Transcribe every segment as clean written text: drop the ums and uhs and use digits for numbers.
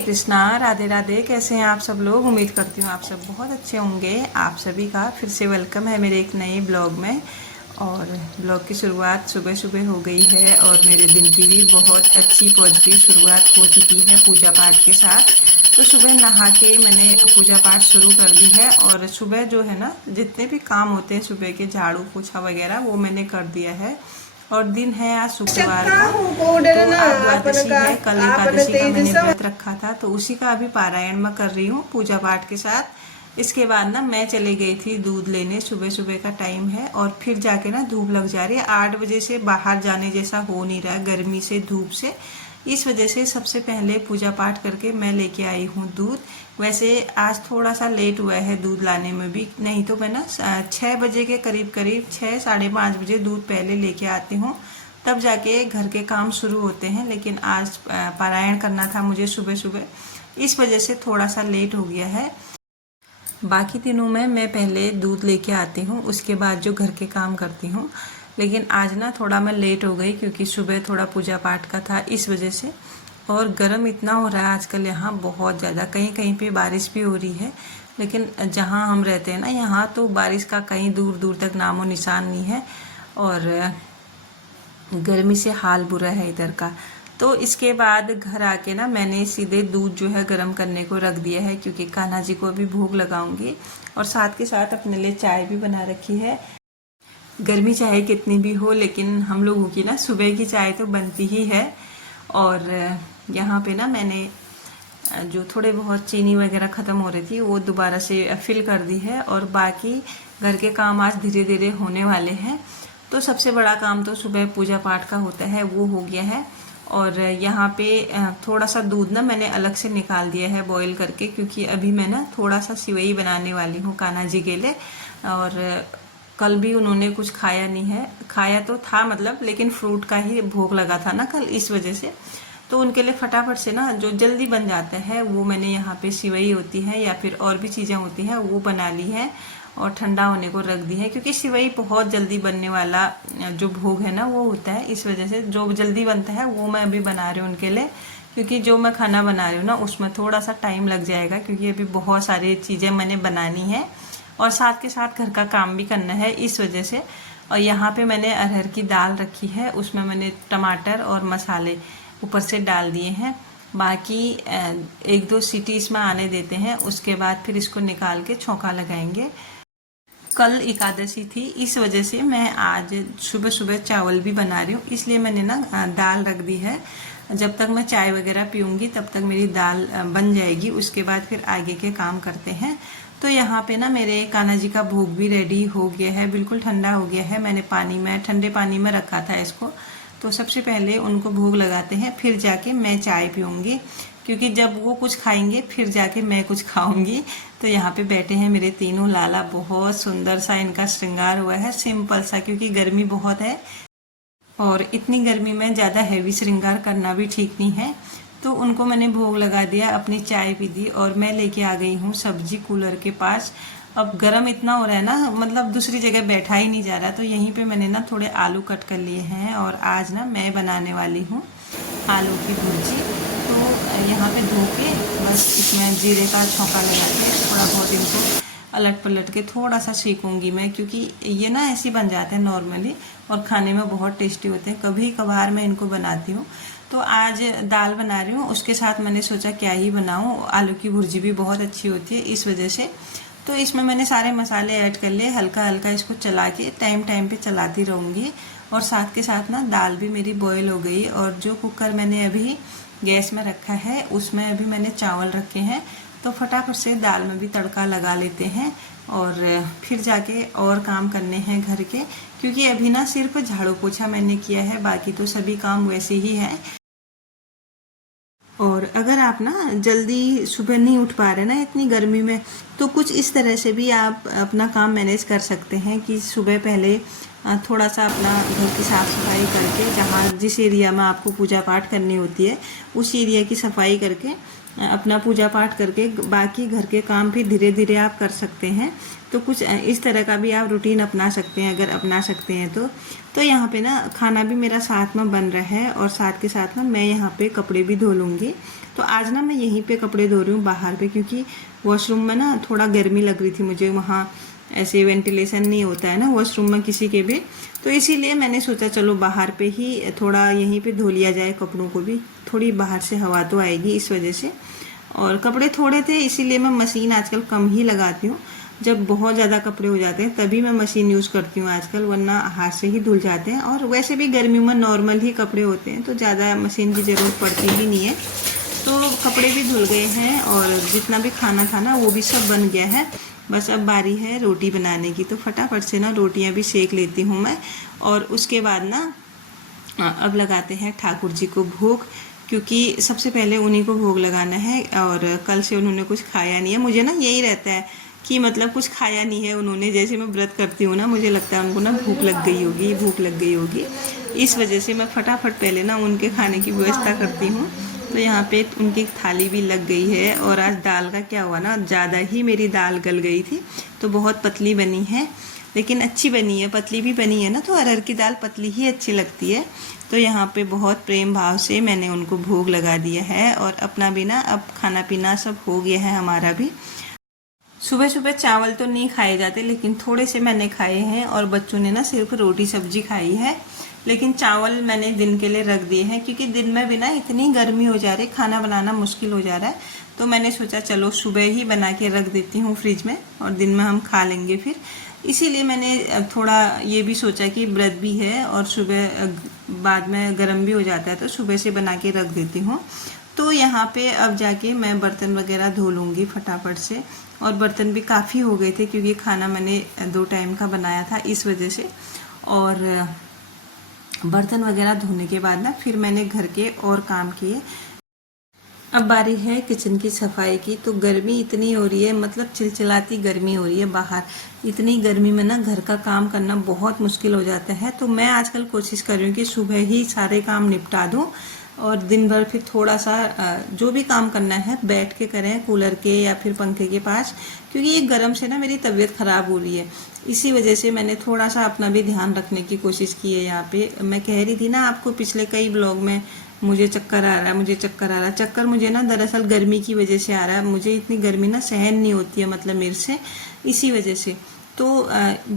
कृष्णा, राधे राधे। कैसे हैं आप सब लोग? उम्मीद करती हूँ आप सब बहुत अच्छे होंगे। आप सभी का फिर से वेलकम है मेरे एक नए ब्लॉग में। और ब्लॉग की शुरुआत सुबह सुबह हो गई है और मेरे दिन की भी बहुत अच्छी पॉजिटिव शुरुआत हो चुकी है पूजा पाठ के साथ। तो सुबह नहा के मैंने पूजा पाठ शुरू कर दी है और सुबह जो है ना, जितने भी काम होते हैं सुबह के, झाड़ू पोछा वगैरह, वो मैंने कर दिया है। और दिन है आज शुक्रवार का, तो आज द्वादशी है। कल एकादशी का मैंने व्रत रखा था, तो उसी का अभी पारायण मैं कर रही हूँ पूजा पाठ के साथ। इसके बाद ना मैं चली गई थी दूध लेने, सुबह सुबह का टाइम है और फिर जाके ना धूप लग जा रही है। 8 बजे से बाहर जाने जैसा हो नहीं रहा है, गर्मी से, धूप से। इस वजह से सबसे पहले पूजा पाठ करके मैं लेके आई हूँ दूध। वैसे आज थोड़ा सा लेट हुआ है दूध लाने में भी, नहीं तो मैं ना 6 बजे के करीब करीब 6 साढ़े 5 बजे दूध पहले लेके आती हूँ, तब जाके घर के काम शुरू होते हैं। लेकिन आज पारायण करना था मुझे सुबह सुबह, इस वजह से थोड़ा सा लेट हो गया है। बाकी दिनों में मैं पहले दूध लेके आती हूँ, उसके बाद जो घर के काम करती हूँ। लेकिन आज ना थोड़ा मैं लेट हो गई क्योंकि सुबह थोड़ा पूजा पाठ का था, इस वजह से। और गर्म इतना हो रहा है आजकल यहाँ, बहुत ज़्यादा। कहीं कहीं पे बारिश भी हो रही है, लेकिन जहाँ हम रहते हैं ना, यहाँ तो बारिश का कहीं दूर दूर तक नामो निशान नहीं है। और गर्मी से हाल बुरा है इधर का। तो इसके बाद घर आके ना मैंने सीधे दूध जो है गर्म करने को रख दिया है, क्योंकि कान्हा जी को अभी भोग लगाऊंगी। और साथ के साथ अपने लिए चाय भी बना रखी है। गर्मी चाहे कितनी भी हो, लेकिन हम लोगों की ना सुबह की चाय तो बनती ही है। और यहाँ पे ना मैंने जो थोड़े बहुत चीनी वगैरह ख़त्म हो रही थी, वो दोबारा से फिल कर दी है। और बाकी घर के काम आज धीरे धीरे होने वाले हैं। तो सबसे बड़ा काम तो सुबह पूजा पाठ का होता है, वो हो गया है। और यहाँ पे थोड़ा सा दूध ना मैंने अलग से निकाल दिया है बॉईल करके, क्योंकि अभी मैं ना थोड़ा सा सिवई बनाने वाली हूँ कान्हा जी के लिए। और कल भी उन्होंने कुछ खाया नहीं है, खाया तो था मतलब, लेकिन फ्रूट का ही भोग लगा था ना कल, इस वजह से। तो उनके लिए फटाफट से ना जो जल्दी बन जाता है, वो मैंने यहाँ पे सिवई होती है या फिर और भी चीज़ें होती हैं, वो बना ली है और ठंडा होने को रख दी है। क्योंकि सिवई बहुत जल्दी बनने वाला जो भोग है ना, वो होता है, इस वजह से जो जल्दी बनता है वो मैं अभी बना रही हूँ उनके लिए। क्योंकि जो मैं खाना बना रही हूँ ना, उसमें थोड़ा सा टाइम लग जाएगा, क्योंकि अभी बहुत सारी चीज़ें मैंने बनानी है और साथ के साथ घर का काम भी करना है, इस वजह से। और यहाँ पे मैंने अरहर की दाल रखी है, उसमें मैंने टमाटर और मसाले ऊपर से डाल दिए हैं। बाकी 1-2 सीटी इसमें आने देते हैं, उसके बाद फिर इसको निकाल के छौंका लगाएंगे। कल एकादशी थी, इस वजह से मैं आज सुबह सुबह चावल भी बना रही हूँ, इसलिए मैंने ना दाल रख दी है। जब तक मैं चाय वगैरह पीऊँगी तब तक मेरी दाल बन जाएगी, उसके बाद फिर आगे के काम करते हैं। तो यहाँ पे ना मेरे कान्हा जी का भोग भी रेडी हो गया है, बिल्कुल ठंडा हो गया है। मैंने पानी में, ठंडे पानी में रखा था इसको। तो सबसे पहले उनको भोग लगाते हैं, फिर जाके मैं चाय पीऊँगी, क्योंकि जब वो कुछ खाएंगे फिर जाके मैं कुछ खाऊंगी। तो यहाँ पे बैठे हैं मेरे तीनों लाला, बहुत सुंदर सा इनका श्रृंगार हुआ है, सिंपल सा, क्योंकि गर्मी बहुत है और इतनी गर्मी में ज़्यादा हैवी श्रृंगार करना भी ठीक नहीं है। तो उनको मैंने भोग लगा दिया, अपनी चाय पी दी और मैं लेके आ गई हूँ सब्जी कूलर के पास। अब गर्म इतना हो रहा है ना, मतलब दूसरी जगह बैठा ही नहीं जा रहा। तो यहीं पे मैंने ना थोड़े आलू कट कर लिए हैं और आज ना मैं बनाने वाली हूँ आलू की भुर्जी। तो यहाँ पे धो के बस इसमें जीरे का छौंका लगा के थोड़ा बहुत इनको अलट पलट के थोड़ा सा सेकूंगी मैं, क्योंकि ये ना ऐसे बन जाते हैं नॉर्मली और खाने में बहुत टेस्टी होते हैं। कभी कभार मैं इनको बनाती हूँ। तो आज दाल बना रही हूँ, उसके साथ मैंने सोचा क्या ही बनाऊँ, आलू की भुर्जी भी बहुत अच्छी होती है, इस वजह से। तो इसमें मैंने सारे मसाले ऐड कर लिए, हल्का हल्का इसको चला के टाइम टाइम पे चलाती रहूँगी। और साथ के साथ ना दाल भी मेरी बॉयल हो गई। और जो कुकर मैंने अभी गैस में रखा है, उसमें अभी मैंने चावल रखे हैं। तो फटाफट से दाल में भी तड़का लगा लेते हैं और फिर जाके और काम करने हैं घर के, क्योंकि अभी ना सिर्फ झाड़ू पोछा मैंने किया है, बाकी तो सभी काम वैसे ही हैं। और अगर आप ना जल्दी सुबह नहीं उठ पा रहे ना इतनी गर्मी में, तो कुछ इस तरह से भी आप अपना काम मैनेज कर सकते हैं कि सुबह पहले थोड़ा सा अपना घर की साफ़ सफाई करके, जहाँ जिस एरिया में आपको पूजा पाठ करनी होती है उस एरिया की सफाई करके अपना पूजा पाठ करके बाकी घर के काम भी धीरे धीरे आप कर सकते हैं। तो कुछ इस तरह का भी आप रूटीन अपना सकते हैं, अगर अपना सकते हैं तो यहाँ पे ना खाना भी मेरा साथ में बन रहा है और साथ के साथ में मैं यहाँ पे कपड़े भी धो लूँगी। तो तो आज ना मैं यहीं पे कपड़े धो रही हूँ बाहर पे, क्योंकि वॉशरूम में ना थोड़ा गर्मी लग रही थी मुझे, वहाँ ऐसे वेंटिलेशन नहीं होता है ना वॉशरूम में किसी के भी, तो इसीलिए मैंने सोचा चलो बाहर पे ही थोड़ा यहीं पे धो लिया जाए कपड़ों को भी, थोड़ी बाहर से हवा तो आएगी इस वजह से। और कपड़े थोड़े थे इसीलिए मैं मशीन आजकल कम ही लगाती हूँ, जब बहुत ज़्यादा कपड़े हो जाते हैं तभी मैं मशीन यूज़ करती हूँ आजकल, वरना हाथ से ही धुल जाते हैं। और वैसे भी गर्मी में नॉर्मल ही कपड़े होते हैं तो ज़्यादा मशीन की ज़रूरत पड़ती ही नहीं है। तो कपड़े भी धुल गए हैं और जितना भी खाना था ना वो भी सब बन गया है। बस अब बारी है रोटी बनाने की, तो फटाफट से ना रोटियां भी सेक लेती हूँ मैं। और उसके बाद ना अब लगाते हैं ठाकुर जी को भोग, क्योंकि सबसे पहले उन्हीं को भोग लगाना है। और कल से उन्होंने कुछ खाया नहीं है, मुझे ना यही रहता है कि मतलब कुछ खाया नहीं है उन्होंने, जैसे मैं व्रत करती हूँ ना मुझे लगता है उनको ना भूख लग गई होगी, भूख लग गई होगी, इस वजह से मैं फटाफट पहले ना उनके खाने की व्यवस्था करती हूँ। तो यहाँ पे उनकी थाली भी लग गई है। और आज दाल का क्या हुआ ना, ज़्यादा ही मेरी दाल गल गई थी तो बहुत पतली बनी है, लेकिन अच्छी बनी है, पतली भी बनी है ना, तो अरहर की दाल पतली ही अच्छी लगती है। तो यहाँ पे बहुत प्रेम भाव से मैंने उनको भोग लगा दिया है। और अपना भी ना अब खाना पीना सब हो गया है हमारा भी। सुबह सुबह चावल तो नहीं खाए जाते, लेकिन थोड़े से मैंने खाए हैं और बच्चों ने ना सिर्फ रोटी सब्जी खाई है, लेकिन चावल मैंने दिन के लिए रख दिए हैं, क्योंकि दिन में भी ना इतनी गर्मी हो जा रही, खाना बनाना मुश्किल हो जा रहा है। तो मैंने सोचा चलो सुबह ही बना के रख देती हूँ फ्रिज में और दिन में हम खा लेंगे फिर। इसीलिए मैंने थोड़ा ये भी सोचा कि व्रत भी है और सुबह बाद में गर्म भी हो जाता है तो सुबह से बना के रख देती हूँ। तो यहाँ पे अब जाके मैं बर्तन वगैरह धो लूँगी फटाफट से। और बर्तन भी काफ़ी हो गए थे क्योंकि खाना मैंने 2 टाइम का बनाया था इस वजह से। और बर्तन वगैरह धोने के बाद ना फिर मैंने घर के और काम किए। अब बारी है किचन की सफाई की। तो गर्मी इतनी हो रही है, मतलब चिलचिलाती गर्मी हो रही है बाहर, इतनी गर्मी में ना घर का काम करना बहुत मुश्किल हो जाता है। तो मैं आजकल कोशिश कर रही हूँ कि सुबह ही सारे काम निपटा दूँ और दिन भर फिर थोड़ा सा जो भी काम करना है बैठ के करें कूलर के या फिर पंखे के पास, क्योंकि ये गर्म से ना मेरी तबीयत ख़राब हो रही है। इसी वजह से मैंने थोड़ा सा अपना भी ध्यान रखने की कोशिश की है। यहाँ पे मैं कह रही थी ना आपको पिछले कई ब्लॉग में, मुझे चक्कर आ रहा है, मुझे चक्कर आ रहा है। चक्कर मुझे ना दरअसल गर्मी की वजह से आ रहा है, मुझे इतनी गर्मी ना सहन नहीं होती है मतलब मेरे से, इसी वजह से। तो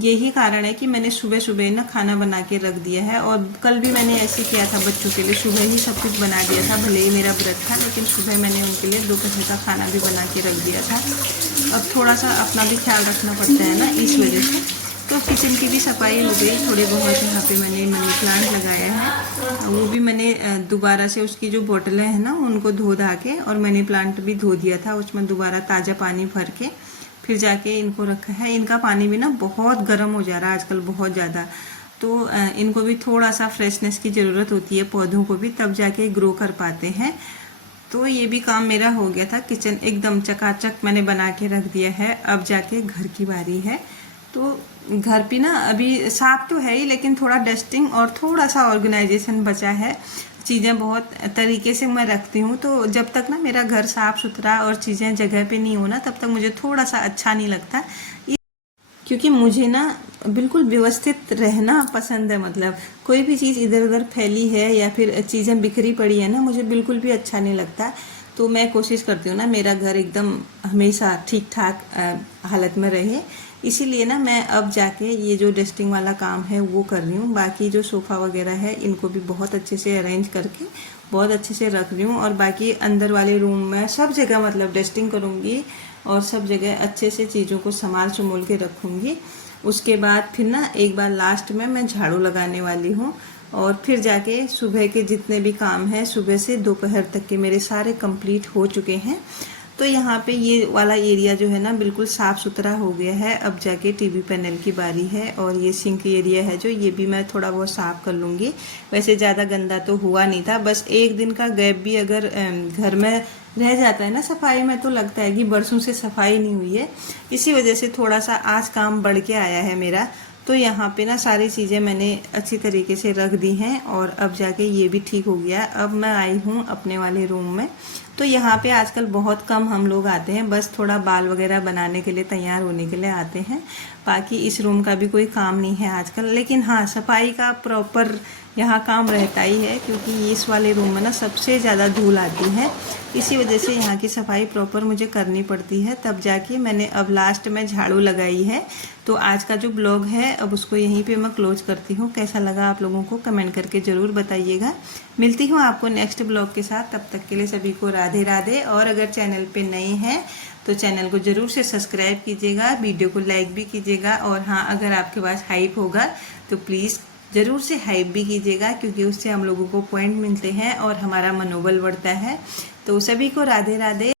यही कारण है कि मैंने सुबह सुबह ना खाना बना के रख दिया है। और कल भी मैंने ऐसे किया था बच्चों के लिए, सुबह ही सब कुछ बना दिया था, भले ही मेरा व्रत था लेकिन सुबह मैंने उनके लिए दोपहर का खाना भी बना के रख दिया था। अब थोड़ा सा अपना भी ख्याल रखना पड़ता है ना इस वजह से। तो किचन की भी सफाई हो गई थोड़ी बहुत। यहाँ पे मैंने मनी प्लांट लगाया है, वो भी मैंने दोबारा से उसकी जो बोतलें हैं ना उनको धो धा के और मनी प्लांट भी धो दिया था, उसमें दोबारा ताज़ा पानी भर के फिर जाके इनको रखा है। इनका पानी भी ना बहुत गर्म हो जा रहा है आजकल बहुत ज़्यादा, तो इनको भी थोड़ा सा फ्रेशनेस की ज़रूरत होती है पौधों को भी, तब जाके ग्रो कर पाते हैं। तो ये भी काम मेरा हो गया था, किचन एकदम चकाचक मैंने बना के रख दिया है। अब जाके घर की बारी है। तो घर पे ना अभी साफ तो है ही, लेकिन थोड़ा डस्टिंग और थोड़ा सा ऑर्गेनाइजेशन बचा है। चीज़ें बहुत तरीके से मैं रखती हूँ, तो जब तक ना मेरा घर साफ़ सुथरा और चीज़ें जगह पे नहीं हो ना तब तक मुझे थोड़ा सा अच्छा नहीं लगता, क्योंकि मुझे ना बिल्कुल व्यवस्थित रहना पसंद है। मतलब कोई भी चीज़ इधर उधर फैली है या फिर चीज़ें बिखरी पड़ी है ना, मुझे बिल्कुल भी अच्छा नहीं लगता। तो मैं कोशिश करती हूँ ना मेरा घर एकदम हमेशा ठीक ठाक हालत में रहे। इसीलिए ना मैं अब जाके ये जो डस्टिंग वाला काम है वो कर रही हूँ। बाकी जो सोफ़ा वगैरह है इनको भी बहुत अच्छे से अरेंज करके बहुत अच्छे से रख रही हूँ। और बाकी अंदर वाले रूम में सब जगह मतलब डस्टिंग करूँगी और सब जगह अच्छे से चीज़ों को संभाल संभोल के रखूँगी। उसके बाद फिर ना एक बार लास्ट में मैं झाड़ू लगाने वाली हूँ और फिर जाके सुबह के जितने भी काम हैं सुबह से दोपहर तक के मेरे सारे कंप्लीट हो चुके हैं। तो यहाँ पे ये वाला एरिया जो है ना बिल्कुल साफ़ सुथरा हो गया है। अब जाके टीवी पैनल की बारी है और ये सिंक एरिया है जो, ये भी मैं थोड़ा बहुत साफ़ कर लूँगी। वैसे ज़्यादा गंदा तो हुआ नहीं था, बस एक दिन का गैप भी अगर घर में रह जाता है ना सफाई में तो लगता है कि बरसों से सफाई नहीं हुई है। इसी वजह से थोड़ा सा आज काम बढ़ के आया है मेरा। तो यहाँ पे ना सारी चीज़ें मैंने अच्छी तरीके से रख दी हैं और अब जाके ये भी ठीक हो गया। अब मैं आई हूँ अपने वाले रूम में। तो यहाँ पे आजकल बहुत कम हम लोग आते हैं, बस थोड़ा बाल वगैरह बनाने के लिए तैयार होने के लिए आते हैं। बाकी इस रूम का भी कोई काम नहीं है आजकल, लेकिन हाँ सफाई का प्रॉपर यहाँ काम रहता ही है, क्योंकि इस वाले रूम में ना सबसे ज़्यादा धूल आती है। इसी वजह से यहाँ की सफाई प्रॉपर मुझे करनी पड़ती है, तब जाके मैंने अब लास्ट में झाड़ू लगाई है। तो आज का जो ब्लॉग है अब उसको यहीं पे मैं क्लोज करती हूँ। कैसा लगा आप लोगों को कमेंट करके ज़रूर बताइएगा। मिलती हूँ आपको नेक्स्ट ब्लॉग के साथ, तब तक के लिए सभी को राधे राधे। और अगर चैनल पे नए हैं तो चैनल को ज़रूर से सब्सक्राइब कीजिएगा, वीडियो को लाइक भी कीजिएगा। और हाँ, अगर आपके पास हाइप होगा तो प्लीज़ ज़रूर से हाइप भी कीजिएगा, क्योंकि उससे हम लोगों को पॉइंट मिलते हैं और हमारा मनोबल बढ़ता है। तो सभी को राधे राधे।